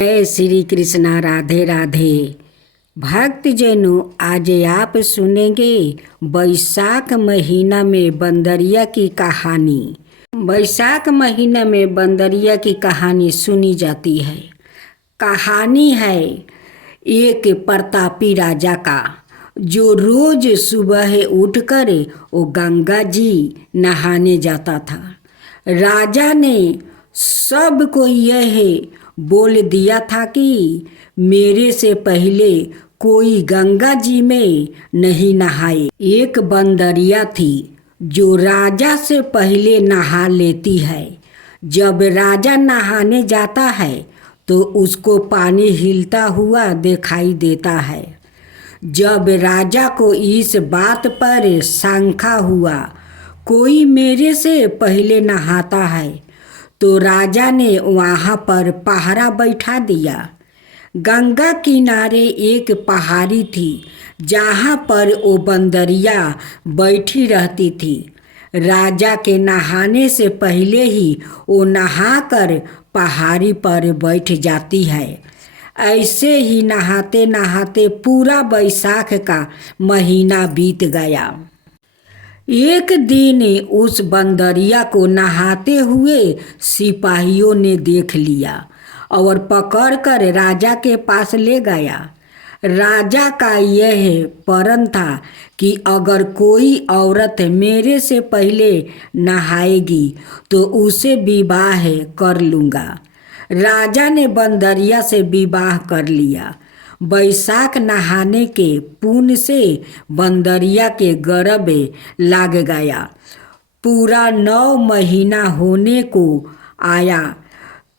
जय श्री कृष्णा। राधे राधे। भक्तजनों, आज आप सुनेंगे बैसाख महीना में बंदरिया की कहानी। बैसाख महीना में बंदरिया की कहानी सुनी जाती है। कहानी है एक प्रतापी राजा का, जो रोज सुबह उठकर वो गंगा जी नहाने जाता था। राजा ने सबको यह बोल दिया था कि मेरे से पहले कोई गंगा जी में नहीं नहाए। एक बंदरिया थी जो राजा से पहले नहा लेती है। जब राजा नहाने जाता है तो उसको पानी हिलता हुआ दिखाई देता है। जब राजा को इस बात पर शंका हुआ, कोई मेरे से पहले नहाता है, तो राजा ने वहाँ पर पहरा बैठा दिया। गंगा किनारे एक पहाड़ी थी जहाँ पर वो बंदरिया बैठी रहती थी। राजा के नहाने से पहले ही वो नहाकर पहाड़ी पर बैठ जाती है। ऐसे ही नहाते नहाते पूरा बैसाख का महीना बीत गया। एक दिन उस बंदरिया को नहाते हुए सिपाहियों ने देख लिया और पकड़कर राजा के पास ले गया। राजा का यह प्रण था कि अगर कोई औरत मेरे से पहले नहाएगी तो उसे विवाह कर लूँगा। राजा ने बंदरिया से विवाह कर लिया। बैसाख नहाने के पुण्य से बंदरिया के गर्भ लग गया। पूरा 9 महीना होने को आया।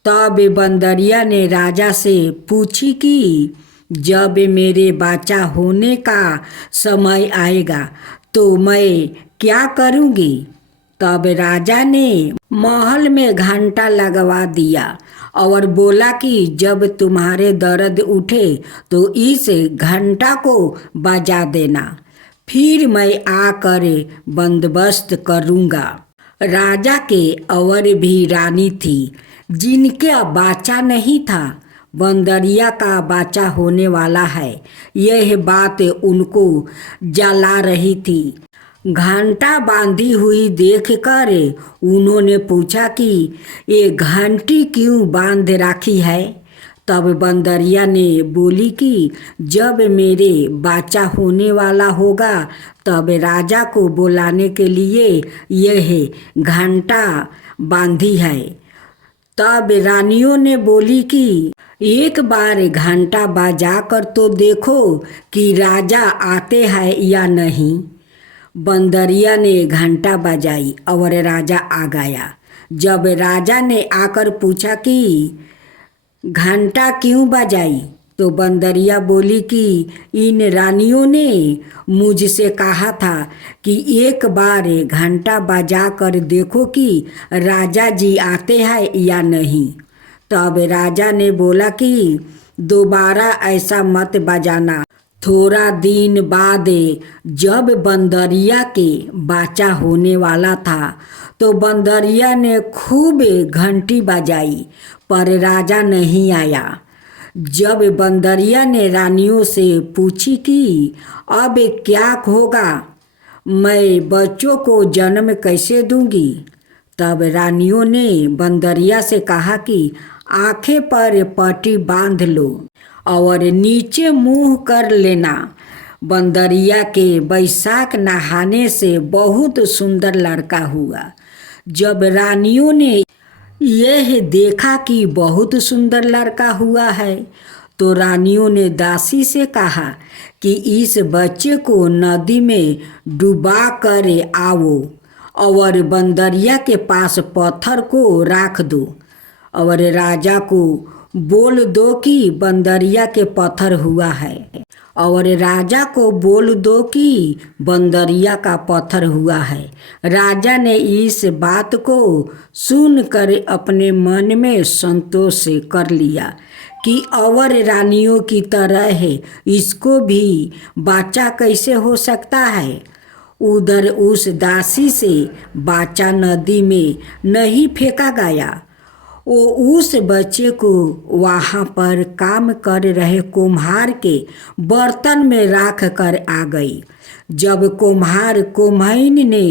तब बंदरिया ने राजा से पूछी कि जब मेरे बच्चा होने का समय आएगा तो मैं क्या करूँगी। तब राजा ने महल में घंटा लगवा दिया और बोला कि जब तुम्हारे दर्द उठे तो इस घंटा को बजा देना, फिर मैं आकर बंदोबस्त करूँगा। राजा के और भी रानी थी जिनका बच्चा नहीं था। बंदरिया का बच्चा होने वाला है, यह बात उनको जला रही थी। घंटा बांधी हुई देखकर उन्होंने पूछा कि ये घंटी क्यों बांध रखी है। तब बंदरिया ने बोली कि जब मेरे बच्चा होने वाला होगा तब राजा को बुलाने के लिए यह घंटा बांधी है। तब रानियों ने बोली कि एक बार घंटा बजा कर तो देखो कि राजा आते हैं या नहीं। बंदरिया ने घंटा बजाई और राजा आ गया। जब राजा ने आकर पूछा कि घंटा क्यों बजाई, तो बंदरिया बोली कि इन रानियों ने मुझसे कहा था कि एक बार घंटा बजा कर देखो कि राजा जी आते हैं या नहीं। तब राजा ने बोला कि दोबारा ऐसा मत बजाना। थोड़ा दिन बाद जब बंदरिया के बच्चा होने वाला था तो बंदरिया ने खूब घंटी बजाई, पर राजा नहीं आया। जब बंदरिया ने रानियों से पूछी कि अब क्या होगा, मैं बच्चों को जन्म कैसे दूंगी, तब रानियों ने बंदरिया से कहा कि आंखें पर पट्टी बांध लो और नीचे मुंह कर लेना। बंदरिया के बैसाख नहाने से बहुत सुंदर लड़का हुआ। जब रानियों ने यह देखा कि बहुत सुंदर लड़का हुआ है तो रानियों ने दासी से कहा कि इस बच्चे को नदी में डुबा कर आओ और बंदरिया के पास पत्थर को रख दो और राजा को बोल दो कि बंदरिया के पत्थर हुआ है, और राजा को बोल दो कि बंदरिया का पत्थर हुआ है। राजा ने इस बात को सुनकर अपने मन में संतोष कर लिया कि और रानियों की तरह इसको भी बच्चा कैसे हो सकता है। उधर उस दासी से बच्चा नदी में नहीं फेंका गया, वो उस बच्चे को वहाँ पर काम कर रहे कुम्हार के बर्तन में राख कर आ गई। जब कुम्हार कुम्हाइन ने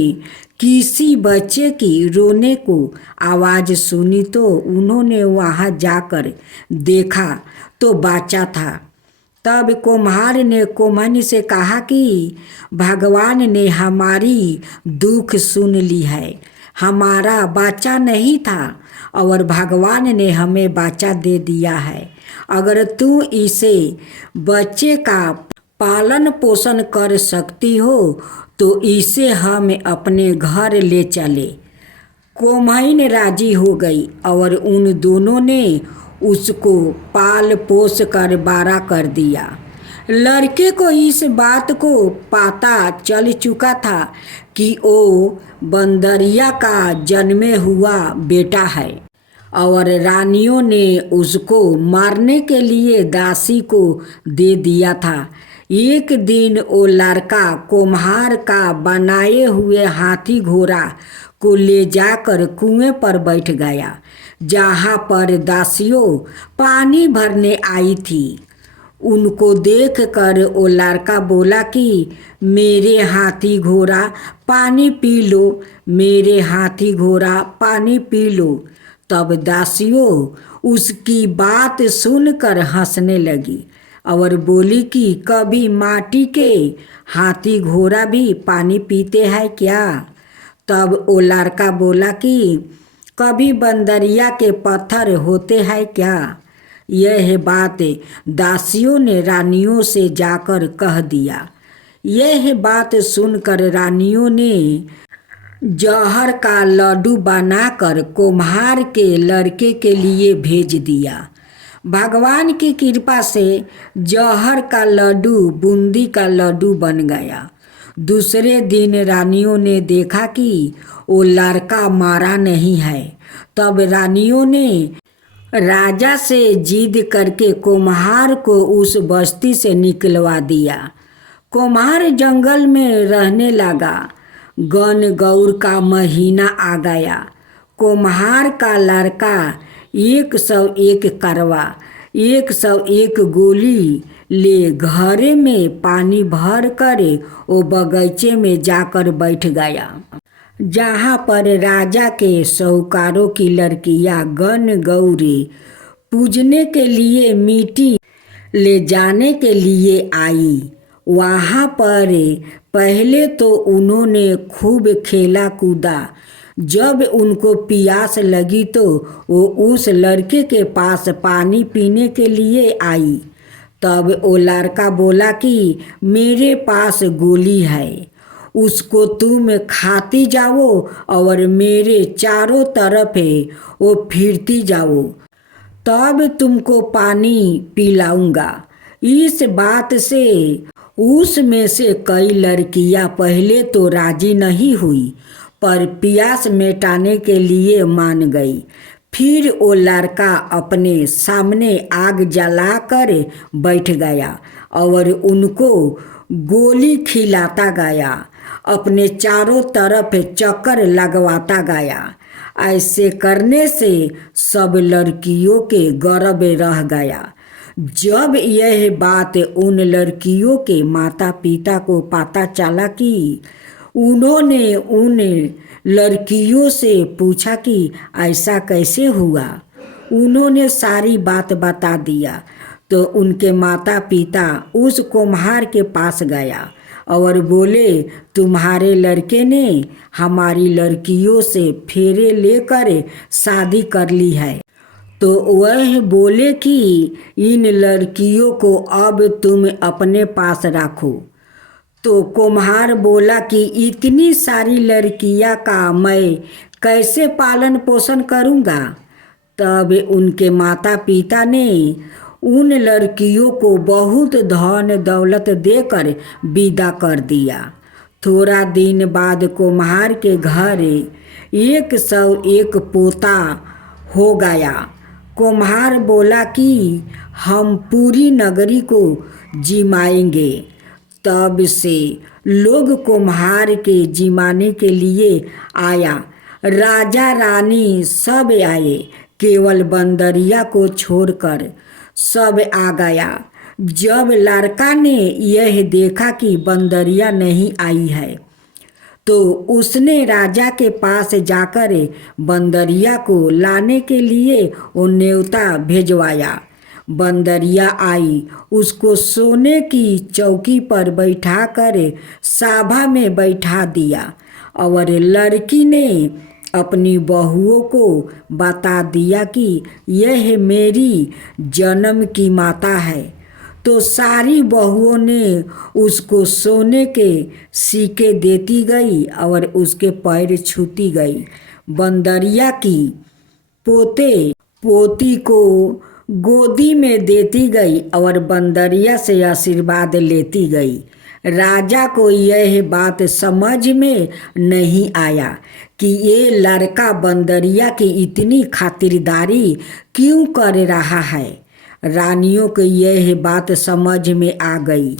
किसी बच्चे की रोने को आवाज़ सुनी तो उन्होंने वहाँ जाकर देखा तो बच्चा था। तब कुम्हार ने कुम्हाइन से कहा कि भगवान ने हमारी दुख सुन ली है, हमारा बच्चा नहीं था और भगवान ने हमें बच्चा दे दिया है। अगर तू इसे बच्चे का पालन पोषण कर सकती हो तो इसे हम अपने घर ले चले। कुम्हाइन राजी हो गई और उन दोनों ने उसको पाल पोस कर बड़ा कर दिया। लड़के को इस बात को पता चल चुका था कि वो बंदरिया का जन्मे हुआ बेटा है और रानियों ने उसको मारने के लिए दासी को दे दिया था। एक दिन वो लड़का कुम्हार का बनाए हुए हाथी घोड़ा को ले जाकर कुएं पर बैठ गया, जहाँ पर दासियों पानी भरने आई थी। उनको देखकर वो लड़का बोला कि मेरे हाथी घोड़ा पानी पी लो, मेरे हाथी घोड़ा पानी पी लो। तब दासियों उसकी बात सुनकर हंसने लगी और बोली कि कभी माटी के हाथी घोड़ा भी पानी पीते हैं क्या? तब वो लड़का बोला कि कभी बंदरिया के पत्थर होते हैं क्या? यह बात दासियों ने रानियों से जाकर कह दिया। यह बात सुनकर रानियों ने जहर का लड्डू बनाकर कुम्हार के लड़के के लिए भेज दिया। भगवान की कृपा से जहर का लड्डू बूंदी का लड्डू बन गया। दूसरे दिन रानियों ने देखा कि वो लड़का मारा नहीं है। तब रानियों ने राजा से जिद करके कुम्हार को उस बस्ती से निकलवा दिया। कुम्हार जंगल में रहने लगा। गण गौर का महीना आ गया। कुम्हार का लड़का 101 करवा 101 गोली ले घरे में पानी भर कर वो बगीचे में जाकर बैठ गया, जहाँ पर राजा के साहूकारों की लड़कियाँ गण गौरी पूजने के लिए मिट्टी ले जाने के लिए आई। वहाँ पर पहले तो उन्होंने खूब खेला कूदा। जब उनको प्यास लगी तो वो उस लड़के के पास पानी पीने के लिए आई। तब वो लड़का बोला कि मेरे पास गोली है, उसको तुम खाती जाओ और मेरे चारों तरफ वो फिरती जाओ, तब तुमको पानी पिलाऊंगा। इस बात से उसमें से कई लड़कियां पहले तो राजी नहीं हुई, पर प्यास मिटाने के लिए मान गई। फिर वो लड़का अपने सामने आग जलाकर बैठ गया और उनको गोली खिलाता गया, अपने चारों तरफ चक्कर लगवाता गया। ऐसे करने से सब लड़कियों के गर्भ रह गया। जब यह बात उन लड़कियों के माता पिता को पता चला कि उन्होंने उन लड़कियों से पूछा कि ऐसा कैसे हुआ। उन्होंने सारी बात बता दिया तो उनके माता पिता उस कुम्हार के पास गया और बोले तुम्हारे लड़के ने हमारी लड़कियों से फेरे लेकर शादी कर ली है। तो वह बोले कि इन लड़कियों को अब तुम अपने पास रखो। तो कुम्हार बोला कि इतनी सारी लड़कियां का मैं कैसे पालन पोषण करूँगा। तब उनके माता पिता ने उन लड़कियों को बहुत धन दौलत देकर विदा कर दिया। थोड़ा दिन बाद कुम्हार के घर 101 पोता हो गया। कुम्हार बोला कि हम पूरी नगरी को जिमाएंगे। तब से लोग कुम्हार के जिमाने के लिए आया। राजा रानी सब आए। केवल बंदरिया को छोड़कर सब आ गया। जब लड़का ने यह देखा कि बंदरिया नहीं आई है तो उसने राजा के पास जाकर बंदरिया को लाने के लिए वो न्योता भेजवाया। बंदरिया आई, उसको सोने की चौकी पर बैठाकर सभा में बैठा दिया और लड़की ने अपनी बहुओं को बता दिया कि यह मेरी जन्म की माता है। तो सारी बहुओं ने उसको सोने के सिक्के देती गई और उसके पैर छूती गई। बंदरिया की पोते पोती को गोदी में देती गई और बंदरिया से आशीर्वाद लेती गई। राजा को यह बात समझ में नहीं आया कि ये लड़का बंदरिया की इतनी खातिरदारी क्यों कर रहा है। रानियों को यह बात समझ में आ गई,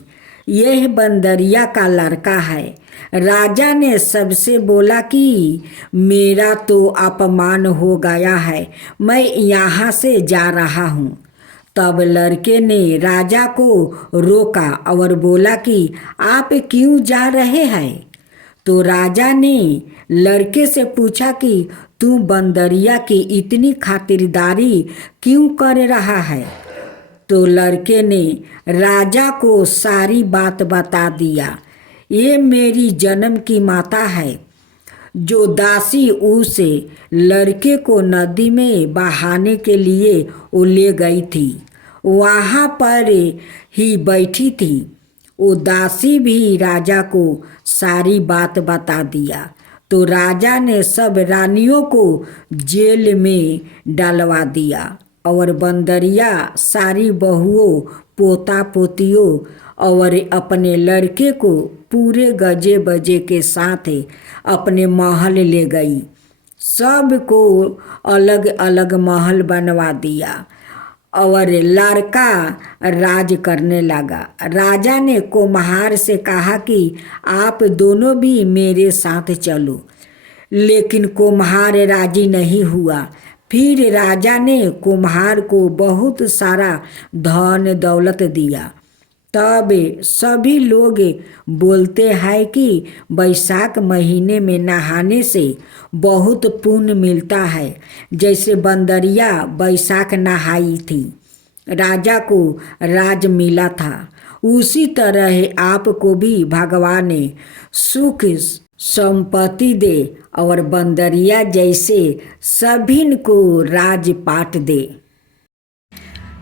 यह बंदरिया का लड़का है। राजा ने सबसे बोला कि मेरा तो अपमान हो गया है, मैं यहाँ से जा रहा हूँ। तब लड़के ने राजा को रोका और बोला कि आप क्यों जा रहे हैं। तो राजा ने लड़के से पूछा कि तू बंदरिया की इतनी खातिरदारी क्यों कर रहा है। तो लड़के ने राजा को सारी बात बता दिया। ये मेरी जन्म की माता है। जो दासी उस लड़के को नदी में बहाने के लिए वो ले गई थी, वहाँ पर ही बैठी थी। वो दासी भी राजा को सारी बात बता दिया। तो राजा ने सब रानियों को जेल में डालवा दिया और बंदरिया सारी बहुओं, पोता पोतियों और अपने लड़के को पूरे गजे बजे के साथ अपने महल ले गई। सबको अलग अलग महल बनवा दिया और लड़का राज करने लगा। राजा ने कुम्हार से कहा कि आप दोनों भी मेरे साथ चलो, लेकिन कुम्हार राजी नहीं हुआ। फिर राजा ने कुम्हार को बहुत सारा धन दौलत दिया। तब सभी लोग बोलते हैं कि बैसाख महीने में नहाने से बहुत पुण्य मिलता है, जैसे बंदरिया बैसाख नहाई थी, राजा को राज मिला था। उसी तरह आपको भी भगवान सुख संपत्ति दे और बंदरिया जैसे सभी को राजपाट दे।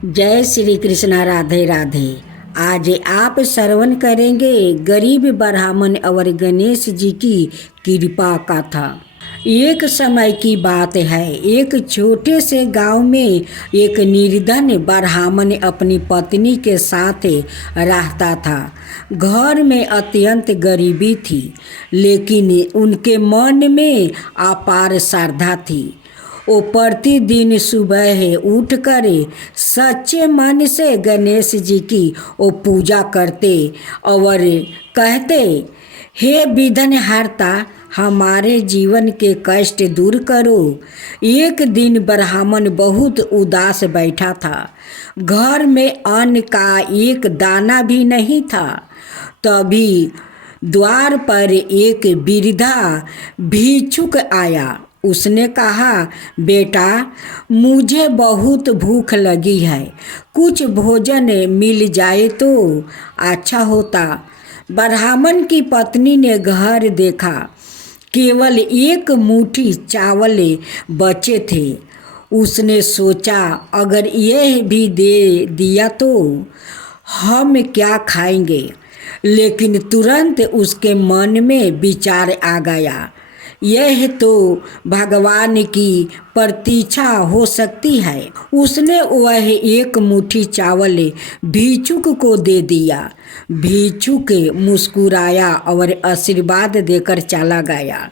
जय श्री कृष्णा। राधे राधे। आज आप श्रवण करेंगे गरीब ब्राह्मण और गणेश जी की कृपा कथा। एक समय की बात है, एक छोटे से गांव में एक निर्धन ब्राह्मण अपनी पत्नी के साथ रहता था। घर में अत्यंत गरीबी थी, लेकिन उनके मन में अपार श्रद्धा थी। वो प्रतिदिन सुबह उठकर सच्चे मन से गणेश जी की वो पूजा करते और कहते, हे विघ्नहर्ता, हमारे जीवन के कष्ट दूर करो। एक दिन ब्राह्मण बहुत उदास बैठा था। घर में अन्न का एक दाना भी नहीं था। तभी द्वार पर एक वृद्धा भिक्षुक आया। उसने कहा, बेटा, मुझे बहुत भूख लगी है, कुछ भोजन मिल जाए तो अच्छा होता। ब्राह्मण की पत्नी ने घर देखा, केवल एक मुट्ठी चावल बचे थे। उसने सोचा, अगर यह भी दे दिया तो हम क्या खाएंगे। लेकिन तुरंत उसके मन में विचार आ गया, यह तो भगवान की प्रतीक्षा हो सकती है। उसने वह एक मुट्ठी चावल भिक्षुक को दे दिया। भिक्षुक मुस्कुराया और आशीर्वाद देकर चला गया।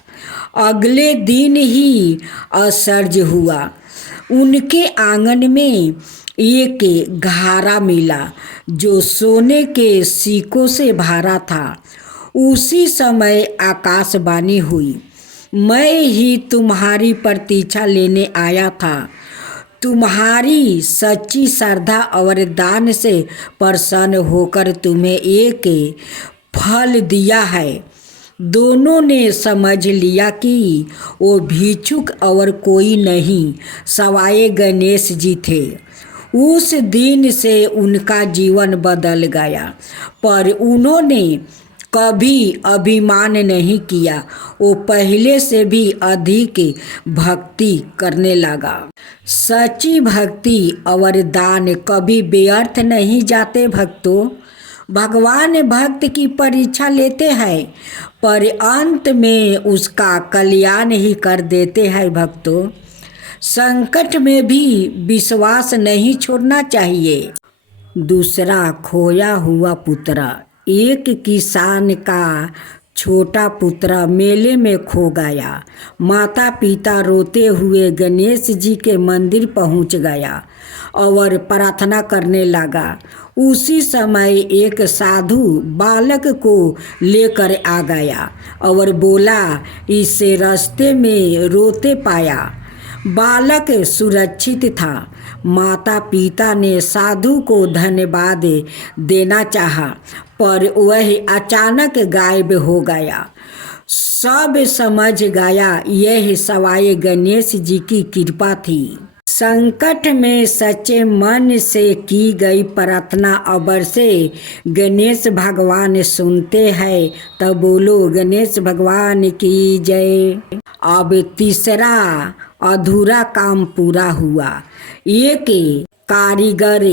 अगले दिन ही आश्चर्य हुआ। उनके आंगन में एक घड़ा मिला जो सोने के सिक्कों से भरा था। उसी समय आकाशवाणी हुई, मैं ही तुम्हारी प्रतीक्षा लेने आया था। तुम्हारी सच्ची श्रद्धा और दान से प्रसन्न होकर तुम्हें एक फल दिया है। दोनों ने समझ लिया कि वो भिक्षुक और कोई नहीं सवाए गणेश जी थे। उस दिन से उनका जीवन बदल गया, पर उन्होंने कभी अभिमान नहीं किया। वो पहले से भी अधिक भक्ति करने लगा। सच्ची भक्ति और दान कभी व्यर्थ नहीं जाते भक्तों। भगवान भक्त की परीक्षा लेते हैं, पर अंत में उसका कल्याण ही कर देते हैं भक्तों। संकट में भी विश्वास नहीं छोड़ना चाहिए। दूसरा खोया हुआ पुत्र। एक किसान का छोटा पुत्र मेले में खो गया। माता पिता रोते हुए गणेश जी के मंदिर पहुंच गया और प्रार्थना करने लगा। उसी समय एक साधु बालक को लेकर आ गया और बोला, इसे रास्ते में रोते पाया। बालक सुरक्षित था। माता पिता ने साधु को धन्यवाद देना चाहा, पर वह अचानक गायब हो गया। सब समझ गया यह सवाए गणेश जी की कृपा थी। संकट में सच्चे मन से की गई प्रार्थना अवश्य गणेश भगवान सुनते हैं। तब बोलो गणेश भगवान की जय। अब तीसरा अधूरा काम पूरा हुआ। एक कारीगर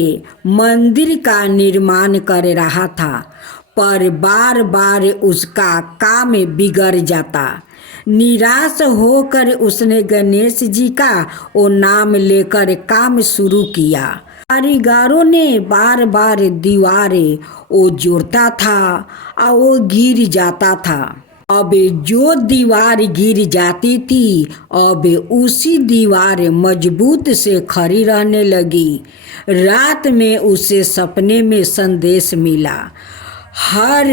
मंदिर का निर्माण कर रहा था, पर बार बार उसका काम बिगड़ जाता। निराश होकर उसने गणेश जी का वो नाम लेकर काम शुरू किया। कारीगरों ने बार बार दीवारें वो जोड़ता था और वो गिर जाता था। अब जो दीवार गिर जाती थी, अब उसी दीवार मजबूत से खड़ी रहने लगी। रात में उसे सपने में संदेश मिला, हर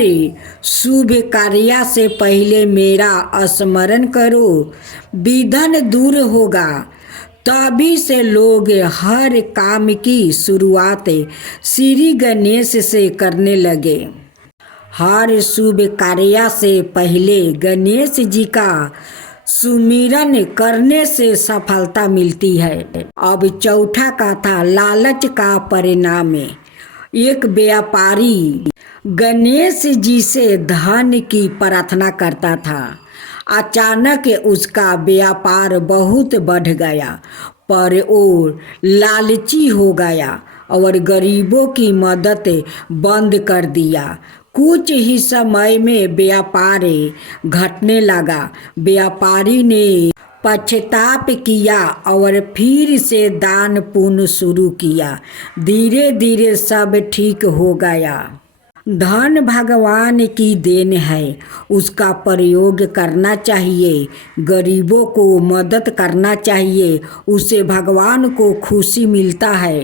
शुभ कार्य से पहले मेरा स्मरण करो, विघ्न दूर होगा। तभी से लोग हर काम की शुरुआत श्री गणेश से करने लगे। हर शुभ कार्य से पहले गणेश जी का सुमिरन करने से सफलता मिलती है। अब चौथा का था लालच का परिणाम। एक व्यापारी गणेश जी से धन की प्रार्थना करता था। अचानक उसका व्यापार बहुत बढ़ गया, पर वो लालची हो गया और गरीबों की मदद बंद कर दिया। कुछ ही समय में व्यापार घटने लगा। व्यापारी ने पश्चाताप किया और फिर से दान पुण्य शुरू किया। धीरे धीरे सब ठीक हो गया। धन भगवान की देन है, उसका प्रयोग करना चाहिए। गरीबों को मदद करना चाहिए, उससे भगवान को खुशी मिलता है।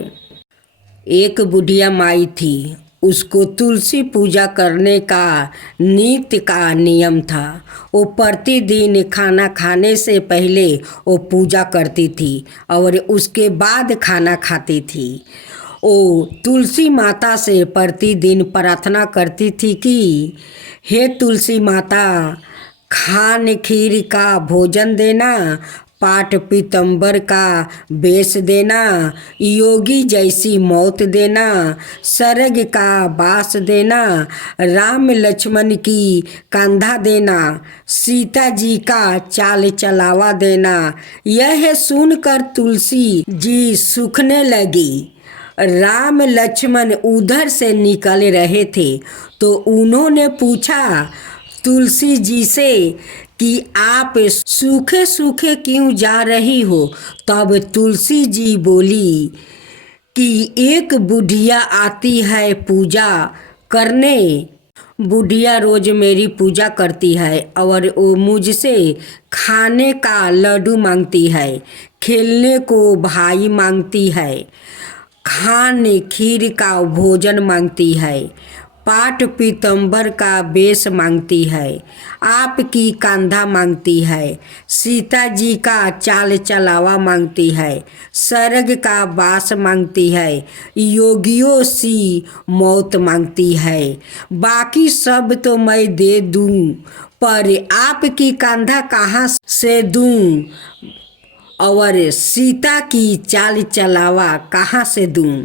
एक बुढ़िया माई थी, उसको तुलसी पूजा करने का नित्य का नियम था। वो प्रतिदिन खाना खाने से पहले वो पूजा करती थी और उसके बाद खाना खाती थी। वो तुलसी माता से प्रतिदिन प्रार्थना करती थी कि हे तुलसी माता, खान खीर का भोजन देना, पाट पीतम्बर का बेच देना, योगी जैसी मौत देना, स्वर्ग का वास देना, राम लक्ष्मण की कंधा देना, सीता जी का चाल चलावा देना। यह सुनकर तुलसी जी सूखने लगी। राम लक्ष्मण उधर से निकल रहे थे तो उन्होंने पूछा तुलसी जी से कि आप सूखे सूखे क्यों जा रही हो। तब तुलसी जी बोली कि एक बुढ़िया आती है पूजा करने। बुढ़िया रोज मेरी पूजा करती है और वो मुझसे खाने का लड्डू मांगती है, खेलने को भाई मांगती है, खाने खीर का भोजन मांगती है, पाट पीतंबर का बेस मांगती है, आपकी कंधा मांगती है। सीता जी का चाल चलावा मांगती है, स्वर्ग का वास मांगती है। योगियों सी मौत मांगती है, बाकी सब तो मैं दे दूं, पर आपकी कंधा कहाँ से दूं, और सीता की चाल चलावा कहाँ से दूं।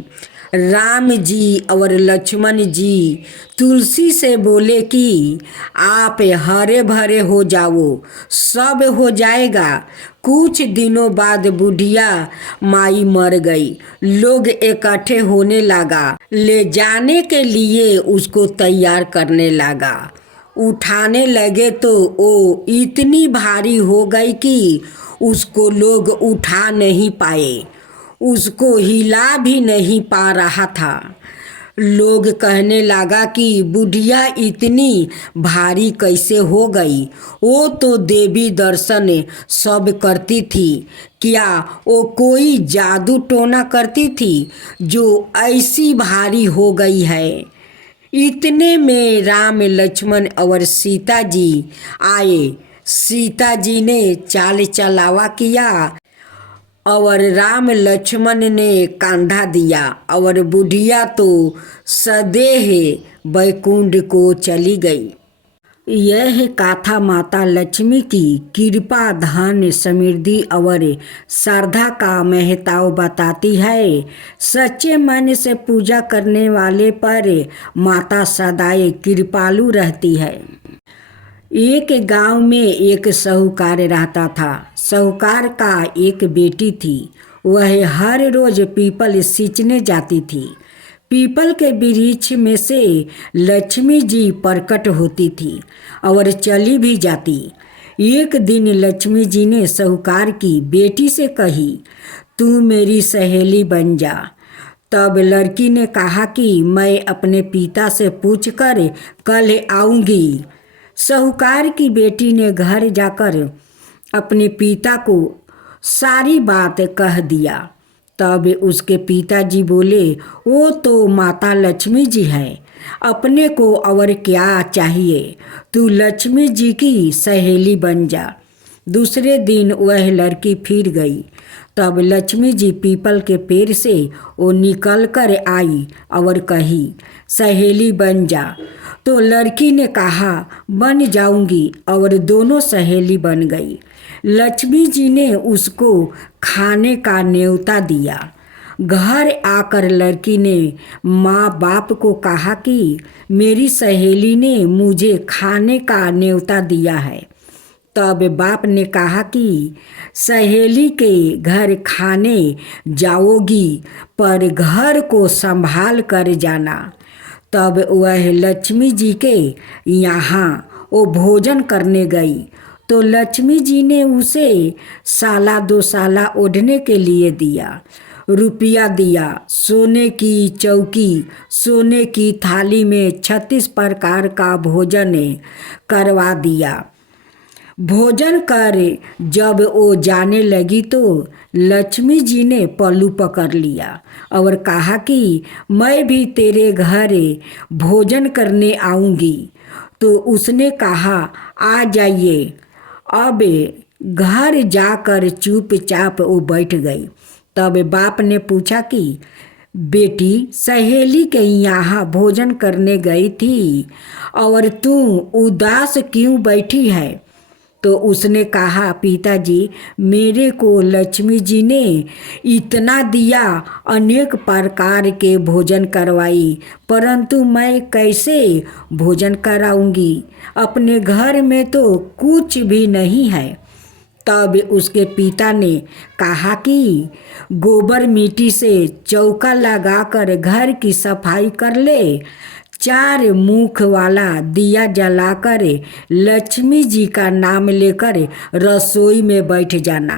राम जी और लक्ष्मण जी तुलसी से बोले कि आप हरे भरे हो जाओ, सब हो जाएगा। कुछ दिनों बाद बुढ़िया माई मर गई। लोग इकट्ठे होने लगा, ले जाने के लिए उसको तैयार करने लगा। उठाने लगे तो वो इतनी भारी हो गई कि उसको लोग उठा नहीं पाए, उसको हिला भी नहीं पा रहा था। लोग कहने लगा कि बुढ़िया इतनी भारी कैसे हो गई, वो तो देवी दर्शन सब करती थी, क्या वो कोई जादू टोना करती थी जो ऐसी भारी हो गई है। इतने में राम लक्ष्मण और सीता जी आए। सीता जी ने चाल चलावा किया और राम लक्ष्मण ने कंधा दिया, और बुढ़िया तो सदेह बैकुंठ को चली गई। यह गाथा माता लक्ष्मी की कृपा, धन, समृद्धि और श्रद्धा का महत्व बताती है। सच्चे मन से पूजा करने वाले पर माता सदाई कृपालु रहती है। एक गांव में एक साहूकार रहता था। साहूकार का एक बेटी थी। वह हर रोज पीपल सींचने जाती थी। पीपल के वृक्ष में से लक्ष्मी जी प्रकट होती थी और चली भी जाती। एक दिन लक्ष्मी जी ने साहूकार की बेटी से कही, तू मेरी सहेली बन जा। तब लड़की ने कहा कि मैं अपने पिता से पूछकर कल आऊँगी। साहूकार की बेटी ने घर जाकर अपने पिता को सारी बात कह दिया। तब उसके पिताजी बोले, वो तो माता लक्ष्मी जी है, अपने को और क्या चाहिए, तू लक्ष्मी जी की सहेली बन जा। दूसरे दिन वह लड़की फिर गई। तब लक्ष्मी जी पीपल के पेड़ से वो निकल कर आई और कही, सहेली बन जा। तो लड़की ने कहा, बन जाऊंगी, और दोनों सहेली बन गई। लक्ष्मी जी ने उसको खाने का न्योता दिया। घर आकर लड़की ने माँ बाप को कहा कि मेरी सहेली ने मुझे खाने का न्योता दिया है। तब बाप ने कहा कि सहेली के घर खाने जाओगी, पर घर को संभाल कर जाना। तब वह लक्ष्मी जी के यहाँ वो भोजन करने गई तो लक्ष्मी जी ने उसे साला 2 साला ओढ़ने के लिए दिया, रुपया दिया, सोने की चौकी, सोने की थाली में 36 प्रकार का भोजन करवा दिया। भोजन कर जब वो जाने लगी तो लक्ष्मी जी ने पल्लू पकड़ लिया और कहा कि मैं भी तेरे घर भोजन करने आऊँगी। तो उसने कहा, आ जाइए। अब घर जाकर चुपचाप वो बैठ गई। तब बाप ने पूछा कि बेटी, सहेली के यहाँ भोजन करने गई थी और तू उदास क्यों बैठी है? तो उसने कहा, पिताजी, मेरे को लक्ष्मी जी ने इतना दिया, अनेक प्रकार के भोजन करवाई, परंतु मैं कैसे भोजन कराऊंगी? अपने घर में तो कुछ भी नहीं है। तब उसके पिता ने कहा कि गोबर मिट्टी से चौका लगाकर घर की सफाई कर ले, 4 मुख वाला दिया जलाकर लक्ष्मी जी का नाम लेकर रसोई में बैठ जाना।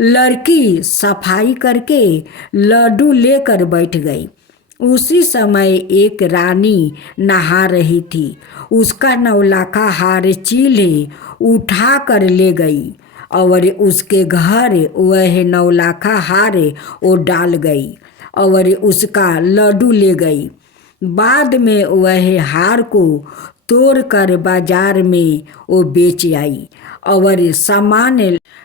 लड़की सफाई करके लड्डू लेकर बैठ गई। उसी समय एक रानी नहा रही थी। उसका 9 लाखा हार चील्हे उठा कर ले गई और उसके घर वह 9 लाखा हार वो डाल गई और उसका लड्डू ले गई। बाद में वह हार को तोड़कर बाजार में वो बेच आई और सामान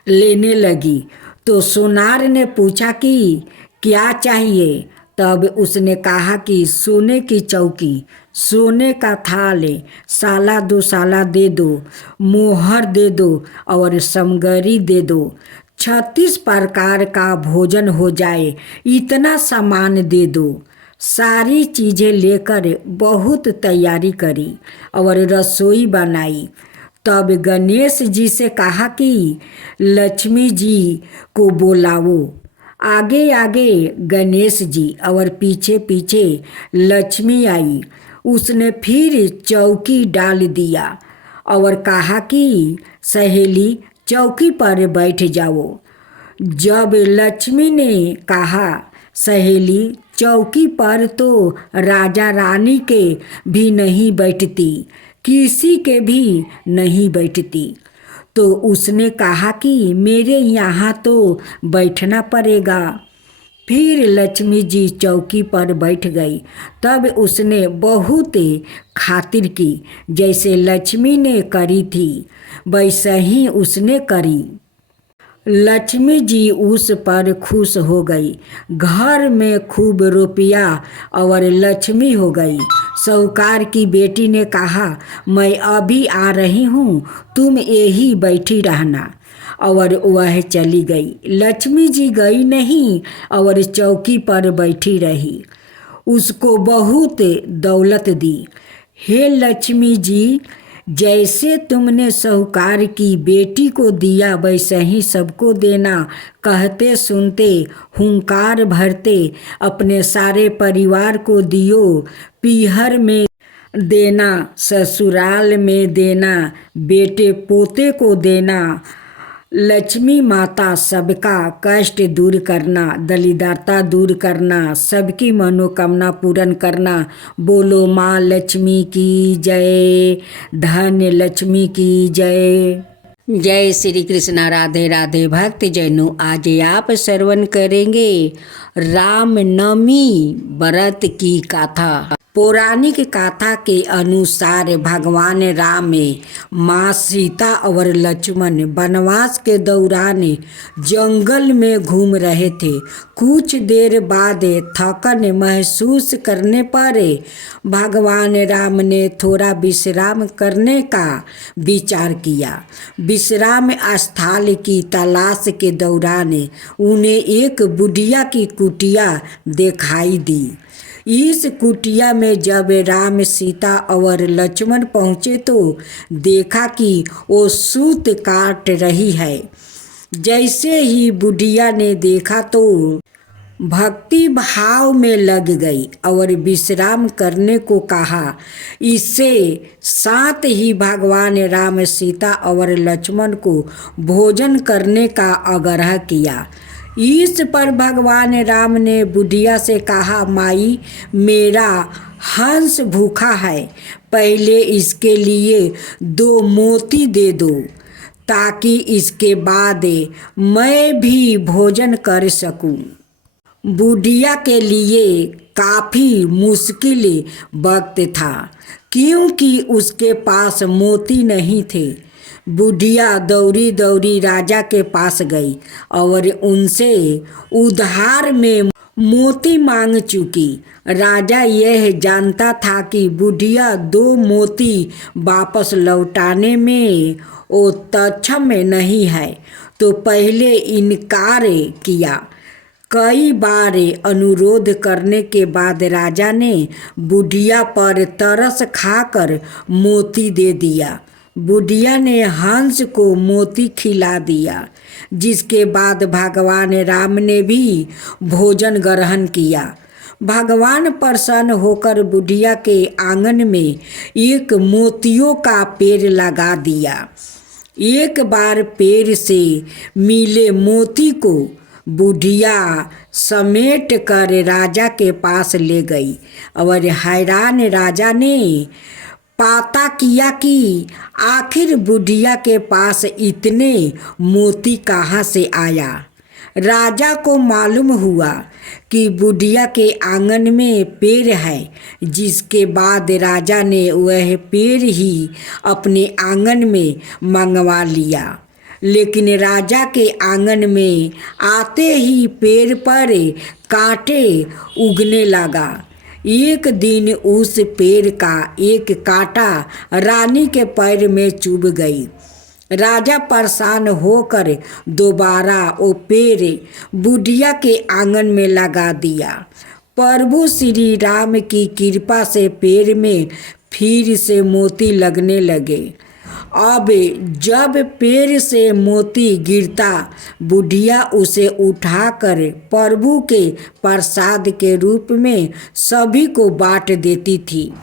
लेने लगी। तो सोनार ने पूछा कि क्या चाहिए। तब उसने कहा कि सोने की चौकी, सोने का थाल, साला 2 साला दे दो, मोहर दे दो और समगरी दे दो। 36 प्रकार का भोजन हो जाए इतना सामान दे दो। सारी चीज़ें लेकर बहुत तैयारी करी और रसोई बनाई। तब गणेश जी से कहा कि लक्ष्मी जी को बुलाओ। आगे आगे गणेश जी और पीछे पीछे लक्ष्मी आई। उसने फिर चौकी डाल दिया और कहा कि सहेली चौकी पर बैठ जाओ। जब लक्ष्मी ने कहा सहेली चौकी पर तो राजा रानी के भी नहीं बैठती, किसी के भी नहीं बैठती, तो उसने कहा कि मेरे यहाँ तो बैठना पड़ेगा। फिर लक्ष्मी जी चौकी पर बैठ गई। तब उसने बहुत खातिर की, जैसे लक्ष्मी ने करी थी वैसे ही उसने करी। लक्ष्मी जी उस पर खुश हो गई। घर में खूब रुपया और लक्ष्मी हो गई। साहूकार की बेटी ने कहा मैं अभी आ रही हूँ, तुम यही बैठी रहना। और वह चली गई। लक्ष्मी जी गई नहीं और चौकी पर बैठी रही। उसको बहुत दौलत दी। हे लक्ष्मी जी, जैसे तुमने साहूकार की बेटी को दिया वैसे ही सबको देना। कहते सुनते हुंकार भरते अपने सारे परिवार को दियो। पीहर में देना, ससुराल में देना, बेटे पोते को देना। लक्ष्मी माता सबका कष्ट दूर करना, दरिद्रता दूर करना, सबकी मनोकामना पूर्ण करना। बोलो माँ लक्ष्मी की जय, धन्य लक्ष्मी की जय। जय श्री कृष्णा। राधे राधे। भक्त जनों, आज आप श्रवण करेंगे रामनवमी व्रत की गाथा। पौराणिक गाथा के अनुसार भगवान राम माँ सीता और लक्ष्मण वनवास के दौरान जंगल में घूम रहे थे। कुछ देर बाद थकन महसूस करने पर भगवान राम ने थोड़ा विश्राम करने का विचार किया। विश्राम स्थल की तलाश के दौरान उन्हें एक बुढ़िया की कुटिया दिखाई दी। इस कुटिया में जब राम, सीता और लक्ष्मण पहुँचे तो देखा कि वो सूत काट रही है। जैसे ही बुढ़िया ने देखा तो भक्ति भाव में लग गई और विश्राम करने को कहा। इससे साथ ही भगवान राम, सीता और लक्ष्मण को भोजन करने का आग्रह किया। इस पर भगवान राम ने बुढ़िया से कहा, माई मेरा हंस भूखा है, पहले इसके लिए 2 मोती दे दो ताकि इसके बाद मैं भी भोजन कर सकूं। बुढ़िया के लिए काफ़ी मुश्किल वक्त था क्योंकि उसके पास मोती नहीं थे। बुढ़िया दौड़ी दौड़ी राजा के पास गई और उनसे उधार में मोती मांग चुकी। राजा यह जानता था कि बुढ़िया 2 मोती वापस लौटाने में वो सक्षम नहीं है, तो पहले इनकार किया। कई बार अनुरोध करने के बाद राजा ने बुढ़िया पर तरस खाकर मोती दे दिया। बुढ़िया ने हंस को मोती खिला दिया, जिसके बाद भगवान राम ने भी भोजन ग्रहण किया। भगवान प्रसन्न होकर बुढ़िया के आंगन में एक मोतियों का पेड़ लगा दिया। एक बार पेड़ से मिले मोती को बुढ़िया समेट कर राजा के पास ले गई और हैरान राजा ने पता किया कि आखिर बुढ़िया के पास इतने मोती कहाँ से आया। राजा को मालूम हुआ कि बुढ़िया के आंगन में पेड़ है। जिसके बाद राजा ने वह पेड़ ही अपने आंगन में मंगवा लिया। लेकिन राजा के आंगन में आते ही पेड़ पर कांटे उगने लगा। एक दिन उस पेड़ का एक कांटा रानी के पैर में चुभ गई। राजा परेशान होकर दोबारा वो पेड़ बुढ़िया के आंगन में लगा दिया। प्रभु श्री राम की कृपा से पेड़ में फिर से मोती लगने लगे। अब जब पेड़ से मोती गिरता, बुढ़िया उसे उठाकर प्रभु के प्रसाद के रूप में सभी को बांट देती थी।